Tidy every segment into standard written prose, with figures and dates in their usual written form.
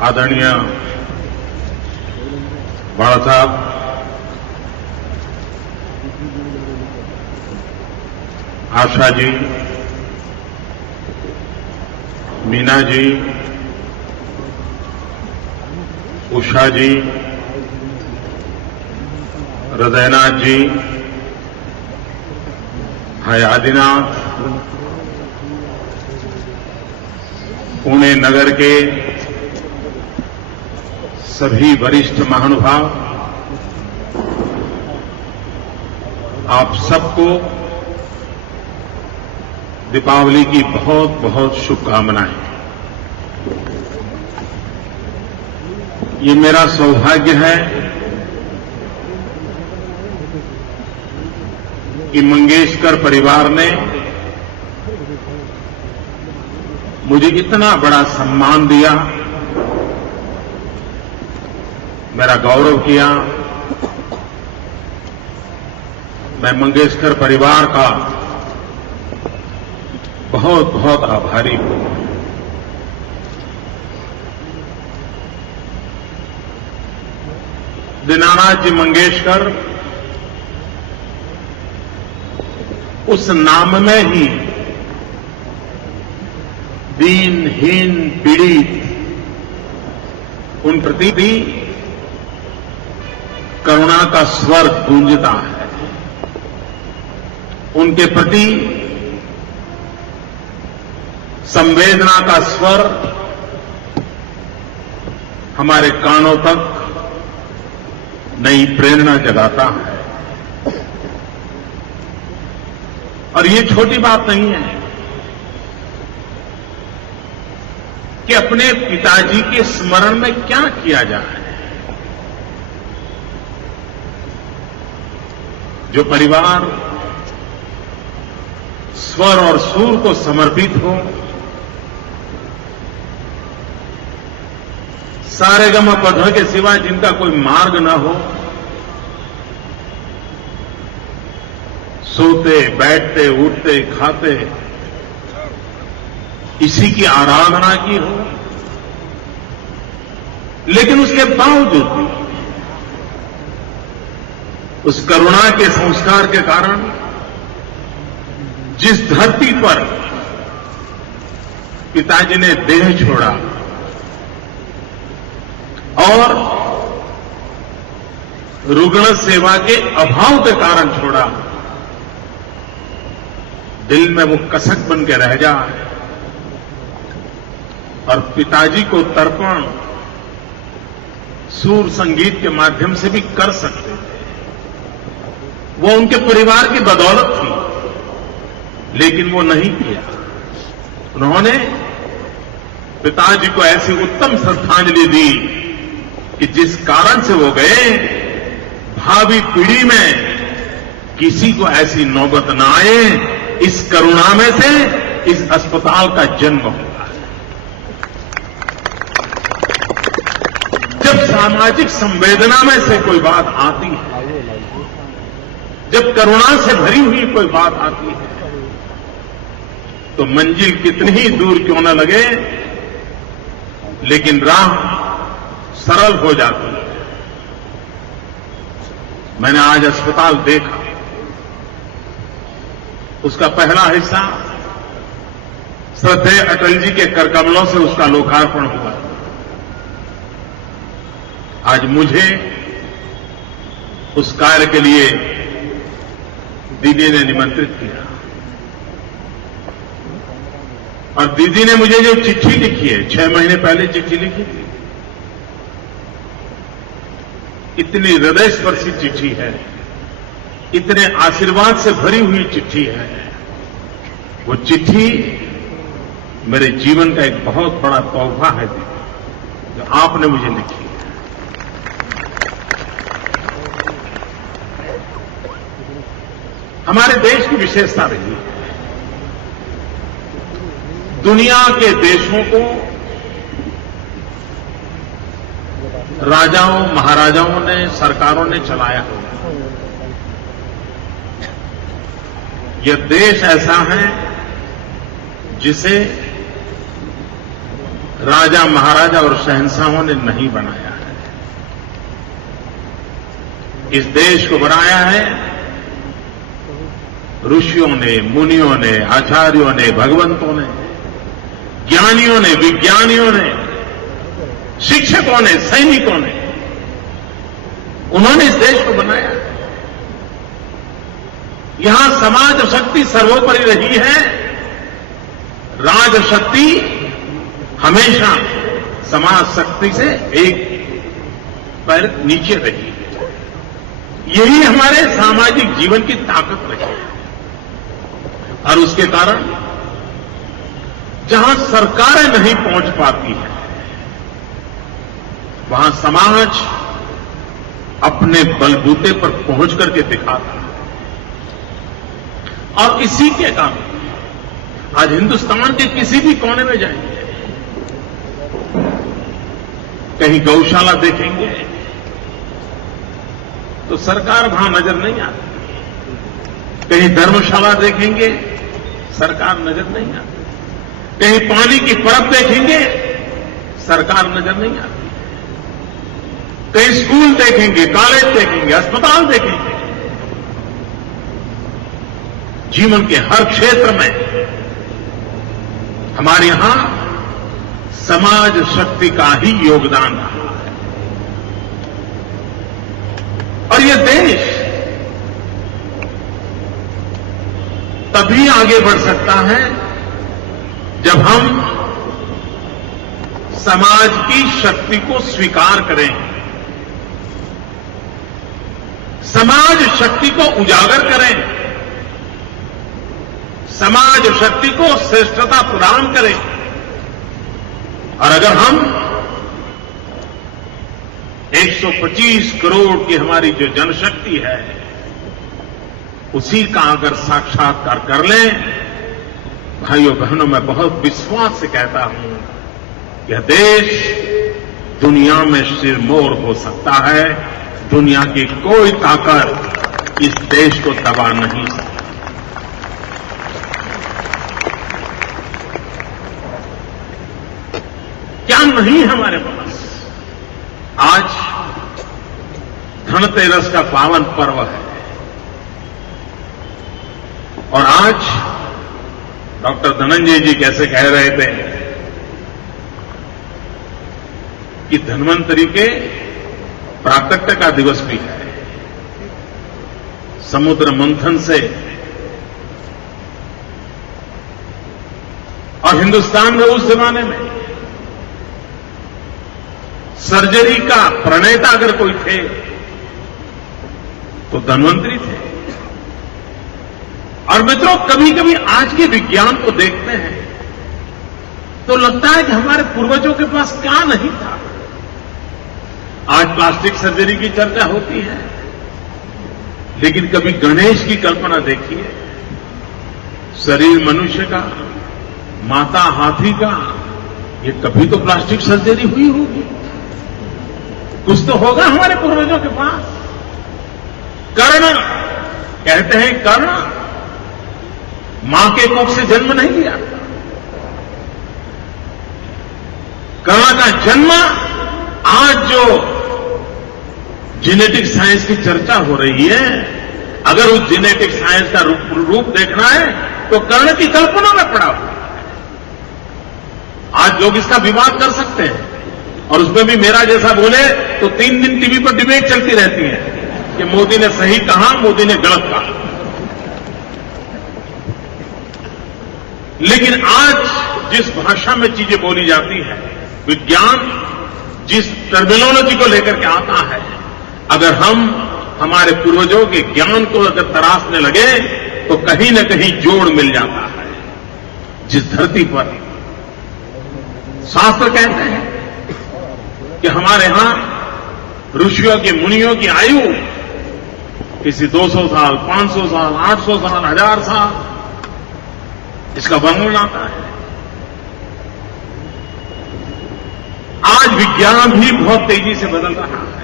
आदरणीय बाला साहब, आशा जी, मीना जी, उषा जी, हृदयनाथ जी, भाई आदिनाथ, पुणे नगर के सभी वरिष्ठ महानुभाव, आप सबको दीपावली की बहुत बहुत शुभकामनाएं। ये मेरा सौभाग्य है कि मंगेशकर परिवार ने मुझे इतना बड़ा सम्मान दिया, मेरा गौरव किया। मैं मंगेशकर परिवार का बहुत बहुत आभारी हूं। दीनानाथ जी मंगेशकर उस नाम में ही दीनहीन पीड़ित उन प्रति भी करुणा का स्वर गूंजता है। उनके प्रति संवेदना का स्वर हमारे कानों तक नई प्रेरणा जगाता है। और ये छोटी बात नहीं है कि अपने पिताजी के स्मरण में क्या किया जाए। जो परिवार स्वर और सूर को समर्पित हो, सारेगमपध के सिवा जिनका कोई मार्ग न हो, सोते बैठते उठते खाते इसी की आराधना की हो, लेकिन उसके बावजूद भी उस करुणा के संस्कार के कारण जिस धरती पर पिताजी ने देह छोड़ा और रुग्ण सेवा के अभाव के कारण छोड़ा, दिल में वो कसक बन के रह जाए और पिताजी को तर्पण सूर संगीत के माध्यम से भी कर सकते थे। वो उनके परिवार की बदौलत थी, लेकिन वो नहीं किया। उन्होंने पिताजी को ऐसी उत्तम श्रद्धांजलि दी कि जिस कारण से वो गए, भावी पीढ़ी में किसी को ऐसी नौबत न आए। इस करुणा में से इस अस्पताल का जन्म हुआ है। जब सामाजिक संवेदना में से कोई बात आती है, जब करुणा से भरी हुई कोई बात आती है, तो मंजिल कितनी ही दूर क्यों न लगे, लेकिन राह सरल हो जाती है। मैंने आज अस्पताल देखा, उसका पहला हिस्सा श्रद्धेय अटल जी के करकमलों से उसका लोकार्पण हुआ। आज मुझे उस कार्य के लिए दीदी ने निमंत्रित किया और दीदी ने मुझे जो चिट्ठी लिखी है, 6 महीने पहले चिट्ठी लिखी थी, इतनी हृदयस्पर्शी चिट्ठी है, इतने आशीर्वाद से भरी हुई चिट्ठी है। वो चिट्ठी मेरे जीवन का एक बहुत बड़ा तोहफा है दीदी, जो आपने मुझे लिखी है। हमारे देश की विशेषता रही है, दुनिया के देशों को राजाओं महाराजाओं ने, सरकारों ने चलाया। यह देश ऐसा है जिसे राजा महाराजा और शहंशाहों ने नहीं बनाया है। इस देश को बनाया है ऋषियों ने, मुनियों ने, आचार्यों ने, भगवंतों ने, ज्ञानियों ने, विज्ञानियों ने, शिक्षकों ने, सैनिकों ने। उन्होंने इस देश को बनाया। यहां समाज शक्ति सर्वोपरि रही है। राजशक्ति हमेशा समाज शक्ति से एक पैर नीचे रही है। यही हमारे सामाजिक जीवन की ताकत रही है। और उसके कारण जहां सरकारें नहीं पहुंच पाती हैं, वहां समाज अपने बलबूते पर पहुंच करके दिखाता है। और इसी के कारण आज हिंदुस्तान के किसी भी कोने में जाएंगे, कहीं गौशाला देखेंगे तो सरकार वहां नजर नहीं आती, कहीं धर्मशाला देखेंगे सरकार नजर नहीं आती, कहीं पानी की परब देखेंगे सरकार नजर नहीं आती, कहीं स्कूल देखेंगे, कॉलेज देखेंगे, अस्पताल देखेंगे। जीवन के हर क्षेत्र में हमारे यहां समाज शक्ति का ही योगदान रहा है। और यह देश तभी आगे बढ़ सकता है जब हम समाज की शक्ति को स्वीकार करें, समाज शक्ति को उजागर करें, समाज शक्ति को श्रेष्ठता प्रदान करें। और अगर हम 125 करोड़ की हमारी जो जनशक्ति है उसी का अगर साक्षात्कार कर लें, भाइयों बहनों, मैं बहुत विश्वास से कहता हूं यह देश दुनिया में सिरमौर हो सकता है। दुनिया की कोई ताकत इस देश को दबा नहीं सकती। क्या नहीं हमारे पास? आज धनतेरस का पावन पर्व है और आज डॉक्टर धनंजय जी कैसे कह रहे थे कि धन्वंतरी के प्राकट्य का दिवस भी है। समुद्र मंथन से और हिंदुस्तान में उस जमाने में सर्जरी का प्रणेता अगर कोई थे तो धन्वंतरी थे। और मित्रों, कभी कभी आज के विज्ञान को देखते हैं तो लगता है कि हमारे पूर्वजों के पास क्या नहीं था। आज प्लास्टिक सर्जरी की चर्चा होती है, लेकिन कभी गणेश की कल्पना देखिए, शरीर मनुष्य का, माता हाथी का, ये कभी तो प्लास्टिक सर्जरी हुई होगी। कुछ तो होगा हमारे पूर्वजों के पास। कर्ण, कहते हैं कर्ण मां के कोख से जन्म नहीं लिया। कर्ण का जन्म आज जो जेनेटिक साइंस की चर्चा हो रही है, अगर उस जेनेटिक साइंस का रूप देखना है तो कर्ण की कल्पना में पड़ा हुआ है। आज लोग इसका विवाद कर सकते हैं और उसमें भी मेरा जैसा बोले तो 3 दिन टीवी पर डिबेट चलती रहती है कि मोदी ने सही कहा, मोदी ने गलत कहा। लेकिन आज जिस भाषा में चीजें बोली जाती है, विज्ञान जिस टर्मिनोलॉजी को लेकर के आता है, अगर हम हमारे पूर्वजों के ज्ञान को अगर तराशने लगे तो कहीं न कहीं जोड़ मिल जाता है। जिस धरती पर शास्त्र कहते हैं कि हमारे यहां ऋषियों की, मुनियों की आयु किसी 200 साल, 500 साल, 800 साल, 1000 साल, इसका वर्णन आता है। आज विज्ञान भी बहुत तेजी से बदल रहा है।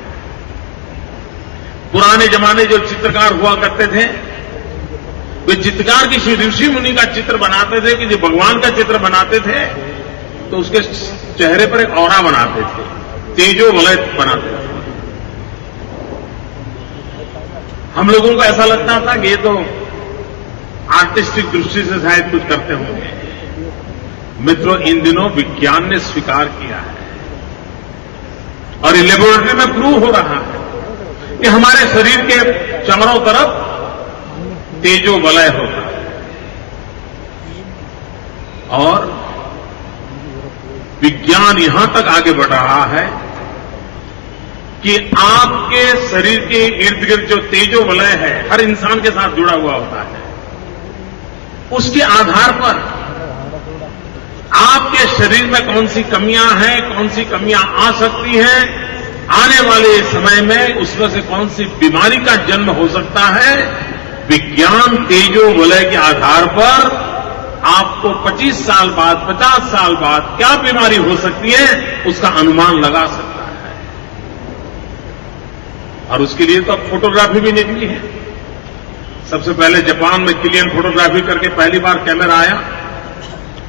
पुराने जमाने जो चित्रकार हुआ करते थे, वे चित्रकार किसी ऋषि मुनि का चित्र बनाते थे, किसी भगवान का चित्र बनाते थे, तो उसके चेहरे पर एक ऑरा बनाते थे, तेजो वलय बनाते थे। हम लोगों को ऐसा लगता था कि ये तो आर्टिस्टिक दृष्टि से शायद कुछ करते होंगे। मित्रों, इन दिनों विज्ञान ने स्वीकार किया है और ये लेबोरेटरी में प्रूव हो रहा है कि हमारे शरीर के चारों तरफ तेजो वलय होता है और विज्ञान यहां तक आगे बढ़ रहा है कि आपके शरीर के इर्द गिर्द जो तेजो वलय है, हर इंसान के साथ जुड़ा हुआ होता है, उसके आधार पर आपके शरीर में कौन सी कमियां हैं, कौन सी कमियां आ सकती हैं, आने वाले समय में उसमें से कौन सी बीमारी का जन्म हो सकता है, विज्ञान तेजो वलय के आधार पर आपको 25 साल बाद, 50 साल बाद क्या बीमारी हो सकती है, उसका अनुमान लगा सकता है। और उसके लिए तो अब फोटोग्राफी भी निकली है। सबसे पहले जापान में किलियन फोटोग्राफी करके पहली बार कैमरा आया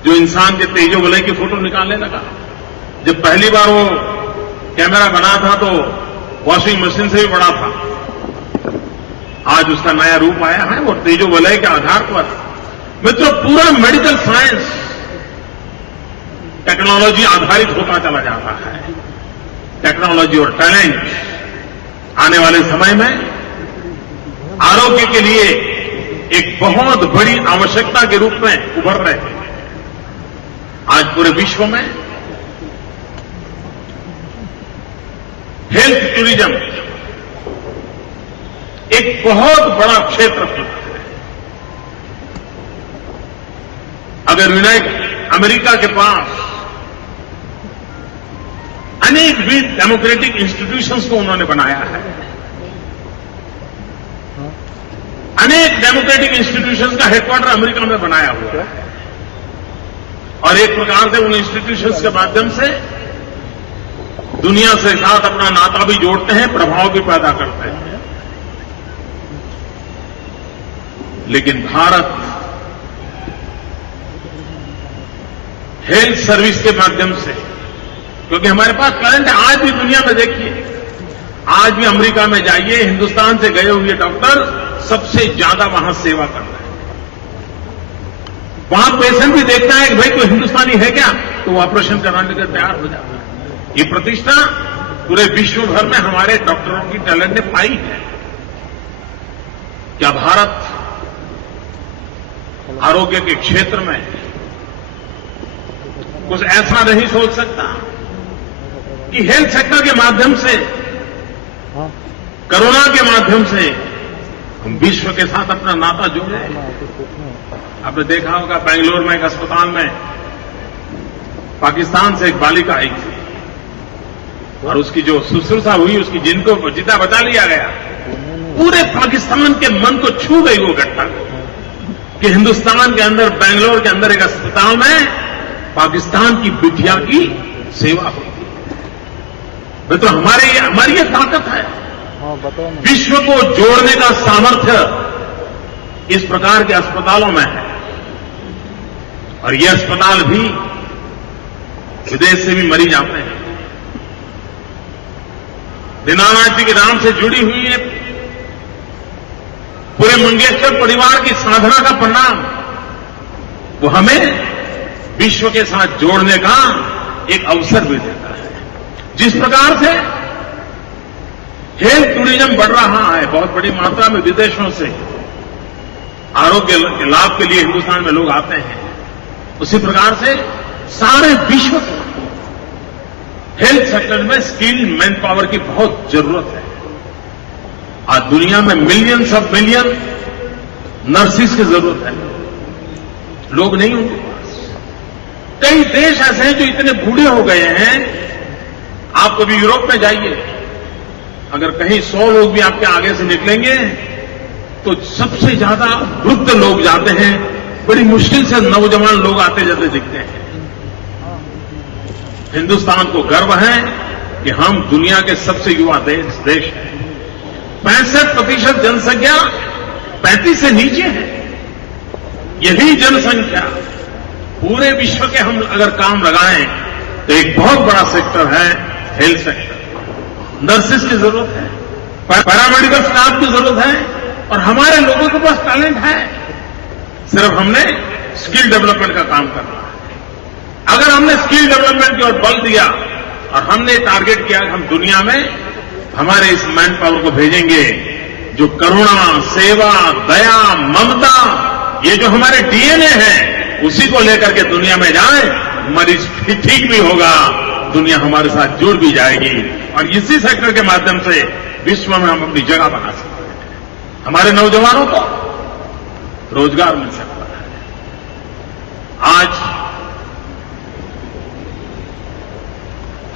जो इंसान के तेजो वलय की फोटो निकालने लगा। जब पहली बार वो कैमरा बना था तो वॉशिंग मशीन से भी बड़ा था। आज उसका नया रूप आया है और तेजो वलय के आधार पर मित्रों पूरा मेडिकल साइंस टेक्नोलॉजी आधारित होता चला जाता है। टेक्नोलॉजी और टैलेंट आने वाले समय में आरोग्य के लिए एक बहुत बड़ी आवश्यकता के रूप में उभर रहे हैं। आज पूरे विश्व में हेल्थ टूरिज्म एक बहुत बड़ा क्षेत्र है। अगर यूनाइटेड अमेरिका के पास अनेक भी डेमोक्रेटिक इंस्टीट्यूशंस को उन्होंने बनाया है, अनेक डेमोक्रेटिक इंस्टीट्यूशंस का हेडक्वार्टर अमेरिका में बनाया हुआ है और एक प्रकार से उन इंस्टीट्यूशंस के माध्यम से दुनिया से साथ अपना नाता भी जोड़ते हैं, प्रभाव भी पैदा करते हैं। लेकिन भारत हेल्थ सर्विस के माध्यम से, क्योंकि हमारे पास टैलेंट है, आज भी दुनिया में देखिए, आज भी अमेरिका में जाइए, हिंदुस्तान से गए हुए डॉक्टर सबसे ज्यादा वहां सेवा कर रहे हैं। वहां पेशेंट भी देखता है कि भाई कोई हिंदुस्तानी है क्या, तो वो ऑपरेशन कराने के तैयार हो जाता है। ये प्रतिष्ठा पूरे विश्व भर में हमारे डॉक्टरों की टैलेंट ने पाई है। क्या भारत आरोग्य के क्षेत्र में कुछ ऐसा नहीं सोच सकता कि हेल्थ सेक्टर के माध्यम से, कोरोना के माध्यम से हम विश्व के साथ अपना नाता जोड़े? आपने देखा होगा बेंगलोर में एक अस्पताल में पाकिस्तान से एक बालिका आई थी और उसकी जो शुश्रूषा हुई, उसकी जिनको जिंदा बचा लिया गया। पूरे पाकिस्तान के मन को छू गई वो घटना कि हिंदुस्तान के अंदर, बेंगलोर के अंदर एक अस्पताल में पाकिस्तान की बिटिया की सेवा हुई। तो हमारी ये ताकत है, विश्व को जोड़ने का सामर्थ्य इस प्रकार के अस्पतालों में है। और ये अस्पताल भी विदेश से भी मरीज आते हैं। दीनानाथ जी के नाम से जुड़ी हुई है पूरे मंगेशकर परिवार की साधना का परिणाम, वो हमें विश्व के साथ जोड़ने का एक अवसर भी देता है। जिस प्रकार से हेल्थ टूरिज्म बढ़ रहा है, बहुत बड़ी मात्रा में विदेशों से आरोग्य के लाभ के लिए हिंदुस्तान में लोग आते हैं, उसी प्रकार से सारे विश्व को हेल्थ सेक्टर में स्किल्ड मैन पावर की बहुत जरूरत है। आज दुनिया में मिलियंस ऑफ मिलियन नर्सिस की जरूरत है, लोग नहीं उनके पास। कई देश ऐसे हैं जो इतने बूढ़े हो गए हैं। आप कभी यूरोप में जाइए, अगर कहीं 100 लोग भी आपके आगे से निकलेंगे तो सबसे ज्यादा वृद्ध लोग जाते हैं, बड़ी मुश्किल से नौजवान लोग आते जाते दिखते हैं। हिंदुस्तान को गर्व है कि हम दुनिया के सबसे युवा देश हैं। 65% जनसंख्या 35 से नीचे है। यही जनसंख्या पूरे विश्व के हम अगर काम लगाएं तो एक बहुत बड़ा सेक्टर है हेल्थ सेक्टर। नर्सेस की जरूरत है, पैरामेडिकल स्टाफ की जरूरत है, और हमारे लोगों के पास टैलेंट है, सिर्फ हमने स्किल डेवलपमेंट का काम करना है। अगर हमने स्किल डेवलपमेंट की ओर बल दिया और हमने टारगेट किया कि हम दुनिया में हमारे इस मैन पावर को भेजेंगे जो करुणा, सेवा, दया, ममता, ये जो हमारे डीएनए है, उसी को लेकर के दुनिया में जाए, मरीज ठीक भी होगा, दुनिया हमारे साथ जुड़ भी जाएगी, और इसी सेक्टर के माध्यम से विश्व में हम अपनी जगह बना सकते हैं। हमारे नौजवानों को रोजगार मिल सकता है। आज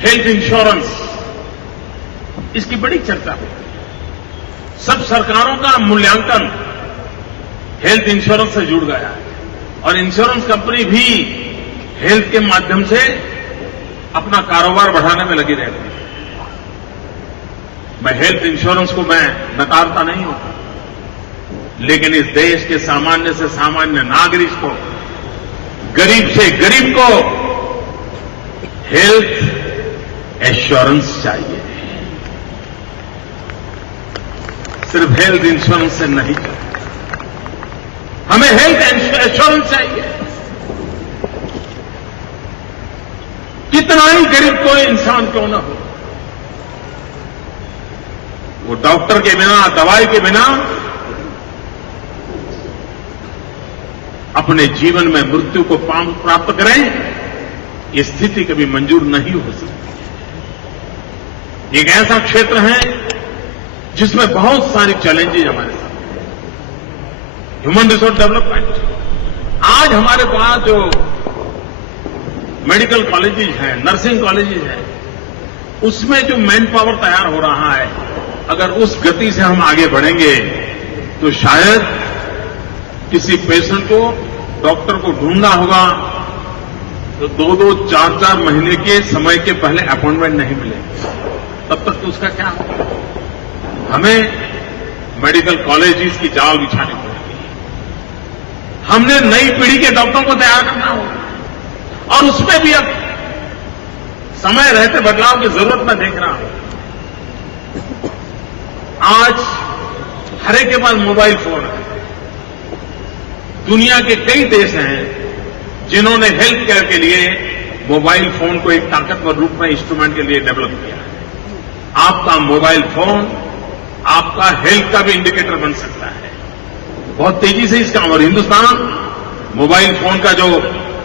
हेल्थ इंश्योरेंस, इसकी बड़ी चर्चा होती है। सब सरकारों का मूल्यांकन हेल्थ इंश्योरेंस से जुड़ गया है, और इंश्योरेंस कंपनी भी हेल्थ के माध्यम से अपना कारोबार बढ़ाने में लगी रहती है। मैं हेल्थ इंश्योरेंस को मैं नकारता नहीं हूं, लेकिन इस देश के सामान्य से सामान्य नागरिक को, गरीब से गरीब को हेल्थ एश्योरेंस चाहिए। सिर्फ हेल्थ इंश्योरेंस से नहीं चाहिए, हमें हेल्थ एश्योरेंस चाहिए। कितना ही गरीब कोई इंसान क्यों न हो, वो डॉक्टर के बिना, दवाई के बिना अपने जीवन में मृत्यु को प्राप्त करें, ये स्थिति कभी मंजूर नहीं हो सकती। एक ऐसा क्षेत्र है जिसमें बहुत सारी चैलेंजेज हमारे साथ, ह्यूमन रिसोर्स डेवलपमेंट। आज हमारे पास जो मेडिकल कॉलेजेज हैं, नर्सिंग कॉलेजेज हैं, उसमें जो मैन पावर तैयार हो रहा है, अगर उस गति से हम आगे बढ़ेंगे तो शायद किसी पेशेंट को, डॉक्टर को ढूंढना होगा तो 2-2, 4-4 महीने के समय के पहले अपॉइंटमेंट नहीं मिलेगी, तब तक तो उसका क्या होगा। हमें मेडिकल कॉलेजेस की जाल बिछानी पड़ेगी, हमने नई पीढ़ी के डॉक्टरों को तैयार करना होगा, और उसमें भी अब समय रहते बदलाव की जरूरत मैं देख रहा हूं। आज हर एक के पास मोबाइल फोन है। दुनिया के कई देश हैं जिन्होंने हेल्थ केयर के लिए मोबाइल फोन को एक ताकतवर रूप में इंस्ट्रूमेंट के लिए डेवलप किया है। आपका मोबाइल फोन आपका हेल्थ का भी इंडिकेटर बन सकता है। बहुत तेजी से इसका, और हिंदुस्तान मोबाइल फोन का जो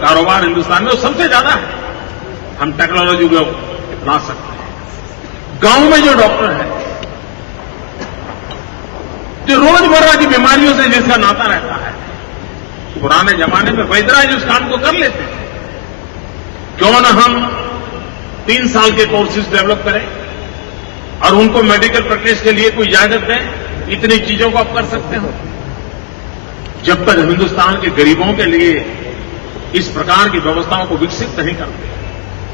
कारोबार हिंदुस्तान में वो सबसे ज्यादा है। हम टेक्नोलॉजी को ला सकते हैं। गांव में जो डॉक्टर है, जो रोजमर्रा की बीमारियों से जिसका नाता रहता है, पुराने जमाने में वैद्यराज उस काम को कर लेते थे, क्यों न हम 3 साल के कोर्सेज डेवलप करें और उनको मेडिकल प्रैक्टिस के लिए कोई इजाजत दें। इतनी चीजों को आप कर सकते हो। जब तक हिंदुस्तान के गरीबों के लिए इस प्रकार की व्यवस्थाओं को विकसित नहीं करते,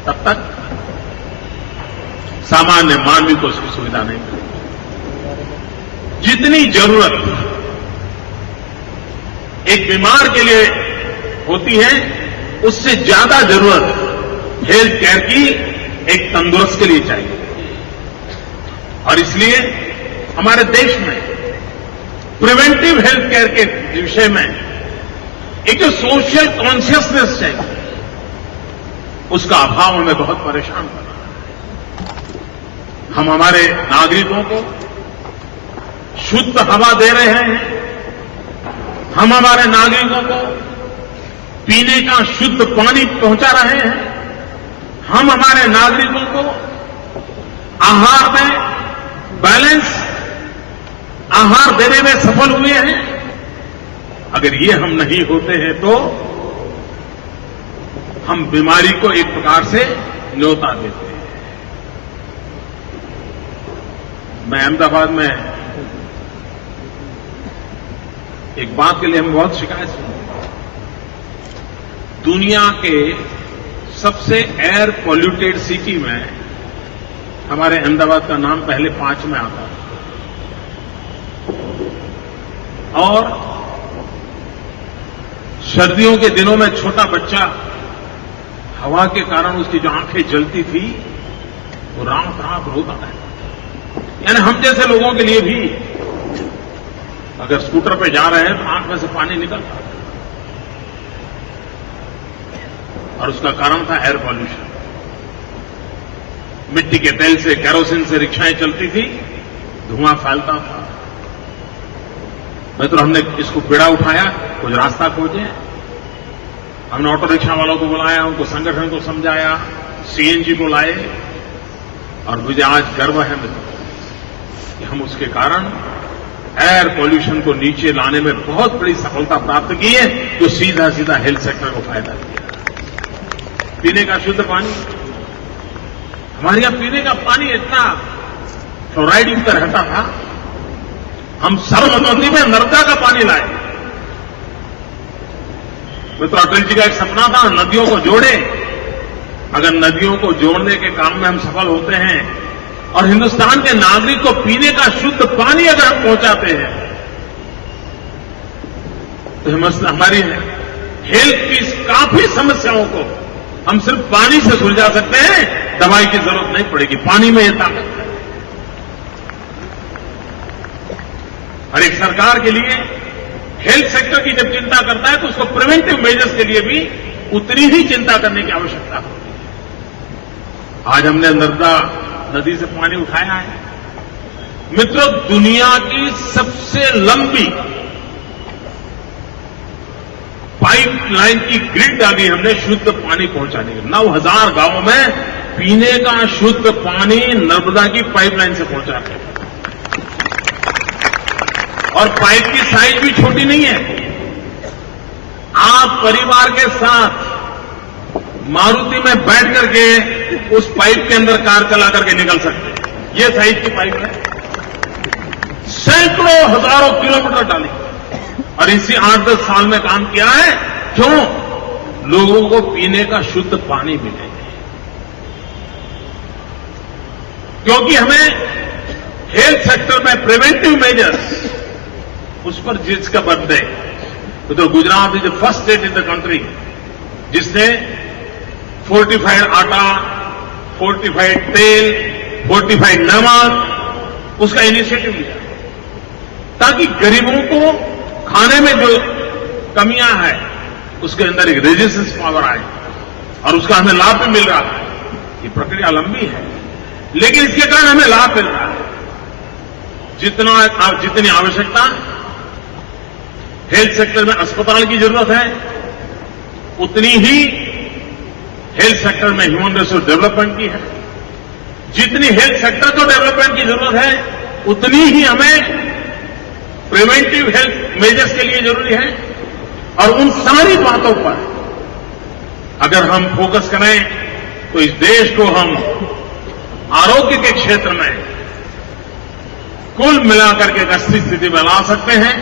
तब तक सामान्य मानवी को उसकी सुविधा नहीं मिलेगी। जितनी जरूरत एक बीमार के लिए होती है, उससे ज्यादा जरूरत हेल्थ केयर की एक तंदुरुस्त के लिए चाहिए। और इसलिए हमारे देश में प्रिवेंटिव हेल्थ केयर के विषय में एक जो सोशल कॉन्शियसनेस चाहिए, उसका अभाव हमें बहुत परेशान कर रहा है। हम हमारे नागरिकों को शुद्ध हवा दे रहे हैं, हम हमारे नागरिकों को पीने का शुद्ध पानी पहुंचा रहे हैं, हम हमारे नागरिकों को आहार में बैलेंस आहार देने में सफल हुए हैं। अगर ये हम नहीं होते हैं तो हम बीमारी को एक प्रकार से न्योता देते हैं। मैं अहमदाबाद में एक बात के लिए हम बहुत शिकायत सुनते। दुनिया के सबसे एयर पॉल्यूटेड सिटी में हमारे अहमदाबाद का नाम पहले 5 में आता है, और सर्दियों के दिनों में छोटा बच्चा हवा के कारण उसकी जो आंखें जलती थी वो रात रात रोता है। यानी हम जैसे लोगों के लिए भी अगर स्कूटर पे जा रहे हैं तो आंख में से पानी निकलता है और उसका कारण था एयर पॉल्यूशन। मिट्टी के तेल से, केरोसिन से रिक्शाएं चलती थी, धुआं फैलता था। मित्रों, हमने इसको पीड़ा उठाया, कुछ रास्ता खोजे। हमने ऑटो रिक्शा वालों को बुलाया, उनको संगठन को समझाया, सीएनजी को लाए और मुझे आज गर्व है मित्रों कि हम उसके कारण एयर पॉल्यूशन को नीचे लाने में बहुत बड़ी सफलता प्राप्त की है, जो सीधा सीधा हेल्थ सेक्टर को फायदा दिया। पीने का शुद्ध पानी, हमारे यहां पीने का पानी इतना फ्लोराइड युक्त रहता था, हम सर्वसम्मति में नर्मदा का पानी लाए। मित्रों, अटल जी का एक सपना था, नदियों को जोड़े। अगर नदियों को जोड़ने के काम में हम सफल होते हैं और हिंदुस्तान के नागरिक को पीने का शुद्ध पानी अगर हम पहुंचाते हैं तो हमारी हेल्थ की काफी समस्याओं को हम सिर्फ पानी से सुलझा सकते हैं, दवाई की जरूरत नहीं पड़ेगी। पानी में यह ताकत है। और एक सरकार के लिए हेल्थ सेक्टर की जब चिंता करता है तो उसको प्रिवेंटिव मेजर्स के लिए भी उतनी ही चिंता करने की आवश्यकता होती है। आज हमने नर्मदा नदी से पानी उठाया है। मित्रों, दुनिया की सबसे लंबी पाइपलाइन की ग्रिड आ गई हमने शुद्ध पानी पहुंचाने की। 9,000 गांवों में पीने का शुद्ध पानी नर्मदा की पाइपलाइन से पहुंचाते हैं। और पाइप की साइज भी छोटी नहीं है। आप परिवार के साथ मारुति में बैठ करके उस पाइप के अंदर कार चला करके निकल सकते हैं। ये साइज की पाइप है, सैकड़ों हजारों किलोमीटर डाली और इसी 8-10 साल में काम किया है। क्यों? लोगों को पीने का शुद्ध पानी मिले, क्योंकि हमें हेल्थ सेक्टर में प्रिवेंटिव मेजर्स उस पर जिसका बनते। तो Gujarat is the first state in the country जिसने फोर्टिफाइड आटा, फोर्टिफाइड तेल, फोर्टिफाइड नमक उसका इनिशिएटिव लिया ताकि गरीबों को खाने में जो कमियां हैं उसके अंदर एक रेजिस्टेंस पावर आए और उसका हमें लाभ भी मिल रहा है। ये प्रक्रिया लंबी है लेकिन इसके कारण हमें लाभ मिल रहा है। जितनी आवश्यकता हेल्थ सेक्टर में अस्पताल की जरूरत है, उतनी ही हेल्थ सेक्टर में ह्यूमन रिसोर्स डेवलपमेंट की है। जितनी हेल्थ सेक्टर को डेवलपमेंट की जरूरत है उतनी ही हमें प्रिवेंटिव हेल्थ मेजर्स के लिए जरूरी है। और उन सारी बातों पर अगर हम फोकस करें तो इस देश को हम आरोग्य के क्षेत्र में कुल मिलाकर के एक अच्छी स्थिति में ला सकते हैं।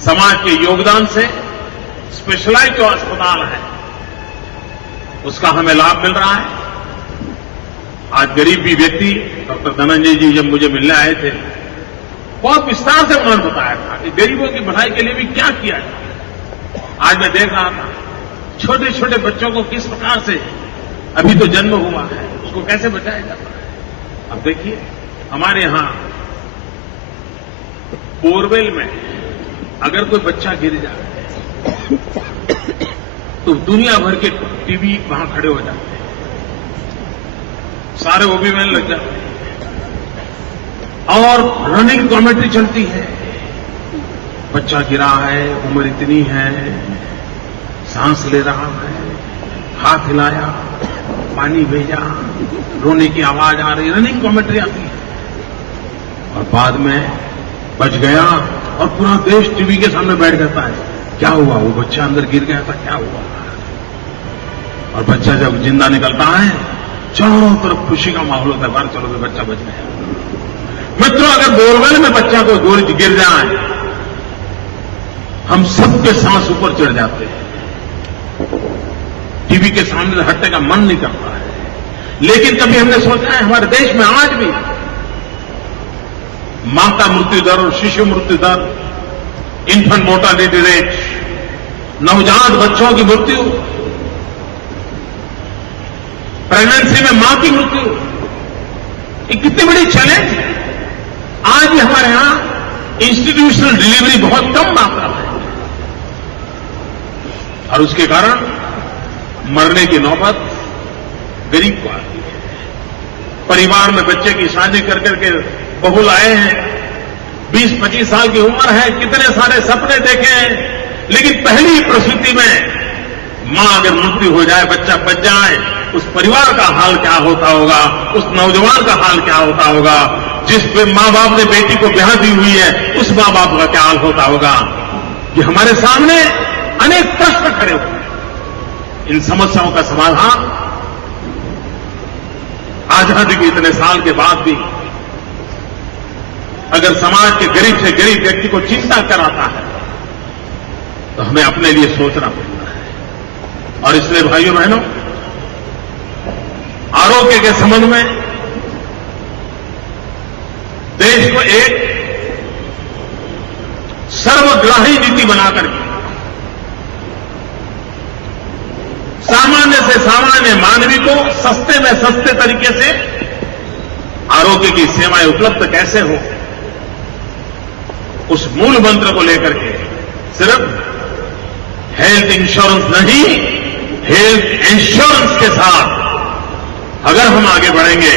समाज के योगदान से स्पेशलाइज्ड जो अस्पताल है उसका हमें लाभ मिल रहा है। आज गरीब भी व्यक्ति डॉक्टर धनंजय जी जब मुझे मिलने आए थे, बहुत विस्तार से उन्होंने बताया था कि गरीबों की भलाई के लिए भी क्या किया जाए। आज मैं देख रहा था छोटे छोटे बच्चों को किस प्रकार से अभी तो जन्म हुआ है उसको कैसे बचाया जाता है। अब देखिए हमारे यहां बोरवेल में अगर कोई बच्चा गिर जाए तो दुनिया भर के टीवी वहां खड़े हो जाते हैं, सारे ओबी में लग जाते हैं और रनिंग कमेंट्री चलती है। बच्चा गिरा है, उम्र इतनी है, सांस ले रहा है, हाथ हिलाया, पानी भेजा, रोने की आवाज आ रही, रनिंग कमेंट्री आती है और बाद में बच गया और पूरा देश टीवी के सामने बैठ जाता है। क्या हुआ? वो बच्चा अंदर गिर गया था, क्या हुआ? और बच्चा जब जिंदा निकलता है चारों तरफ खुशी का माहौल होता है, बाहर चलो तो बच्चा बच गया। मित्रों, अगर बोरवेल में बच्चा को गोली गिर जाए हम सबके सांस ऊपर चढ़ जाते हैं, टीवी के सामने हटने का मन नहीं करता है। लेकिन कभी हमने सोचा है हमारे देश में आज भी माता मृत्यु दर और शिशु मृत्यु दर, इन्फेंट मोर्टालिटी रेट नवजात बच्चों की मृत्यु, प्रेगनेंसी में मां की मृत्यु, ये कितनी बड़ी चैलेंज है। आज भी हमारे यहां इंस्टीट्यूशनल डिलीवरी बहुत कम मात्रा में है और उसके कारण मरने की नौबत गरीब को आती है। परिवार में बच्चे की शादी कर करके बहू लाए हैं, 20-25 साल की उम्र है, कितने सारे सपने देखे हैं, लेकिन पहली प्रसूति में मां अगर मृत्यु हो जाए, बच्चा बच जाए, उस परिवार का हाल क्या होता होगा, उस नौजवान का हाल क्या होता होगा, जिस पे मां बाप ने बेटी को ब्याह दी हुई है, उस मां बाप का क्या हाल होता होगा। कि हमारे सामने अनेक प्रश्न खड़े हुए हैं। इन समस्याओं का समाधान आजादी के इतने साल के बाद भी अगर समाज के गरीब से गरीब व्यक्ति को चिंता कराता है तो हमें अपने लिए सोचना पड़ता है। और इसलिए भाइयों बहनों, आरोग्य के संबंध में देश को एक सर्वग्राही नीति बनाकर के सामान्य से सामान्य मानवी को सस्ते में सस्ते तरीके से आरोग्य की सेवाएं उपलब्ध कैसे हो, उस मूल मंत्र को लेकर के सिर्फ हेल्थ इंश्योरेंस नहीं, हेल्थ इंश्योरेंस के साथ अगर हम आगे बढ़ेंगे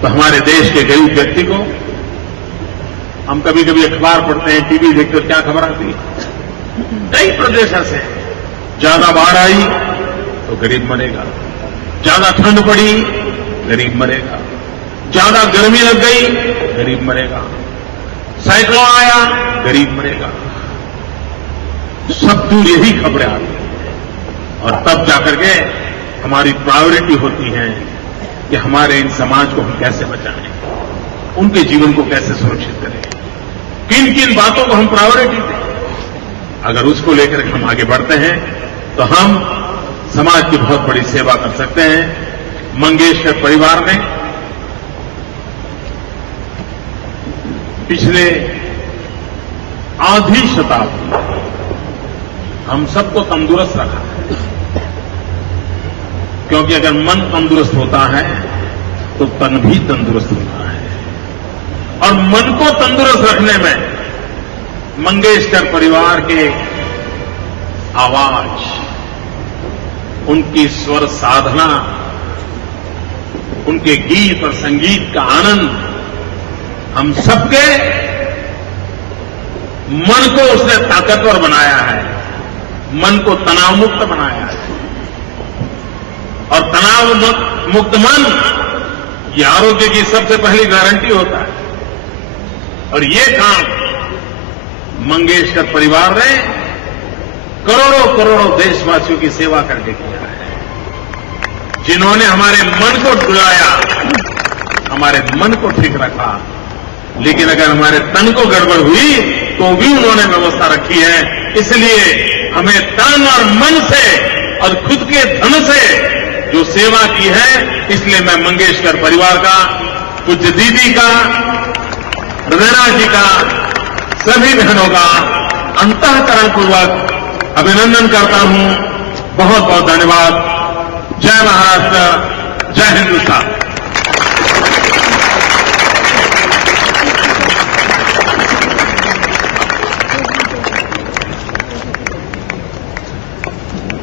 तो हमारे देश के गरीब व्यक्ति को, हम कभी कभी अखबार पढ़ते हैं, टीवी देखते हो, क्या खबर आती है, कई प्रदेशों से ज्यादा बाढ़ आई तो गरीब मरेगा, ज्यादा ठंड पड़ी गरीब मरेगा, ज्यादा गर्मी लग गई गरीब मरेगा, साइक्लोन आया गरीब मरेगा। सब दूर यही खबरें आती हैं और तब जाकर के हमारी प्रायोरिटी होती है कि हमारे इन समाज को हम कैसे बचाएं, उनके जीवन को कैसे सुरक्षित करें, किन किन बातों को हम प्रायोरिटी दें। अगर उसको लेकर हम आगे बढ़ते हैं तो हम समाज की बहुत बड़ी सेवा कर सकते हैं। मंगेशकर परिवार ने पिछले आधी शताब्दी हम सबको तंदुरुस्त रखा है, क्योंकि अगर मन तंदुरुस्त होता है तो तन भी तंदुरुस्त होता है। और मन को तंदुरुस्त रखने में मंगेशकर परिवार के आवाज, उनकी स्वर साधना, उनके गीत और संगीत का आनंद, हम सबके मन को उसने ताकतवर बनाया है, मन को तनाव मुक्त बनाया है। और तनाव मुक्त मन ये आरोग्य की सबसे पहली गारंटी होता है। और ये काम मंगेशकर परिवार ने करोड़ों करोड़ों देशवासियों की सेवा करके किया है, जिन्होंने हमारे मन को डुलाया, हमारे मन को ठीक रखा। लेकिन अगर हमारे तन को गड़बड़ हुई तो भी उन्होंने व्यवस्था रखी है। इसलिए हमें तन और मन से और खुद के धन से जो सेवा की है, इसलिए मैं मंगेशकर परिवार का, पूज्य दीदी का, रवीना जी का, सभी बहनों का अंतःकरणपूर्वक अभिनंदन करता हूं। बहुत बहुत धन्यवाद। जय महाराष्ट्र, जय हिंदुस्तान।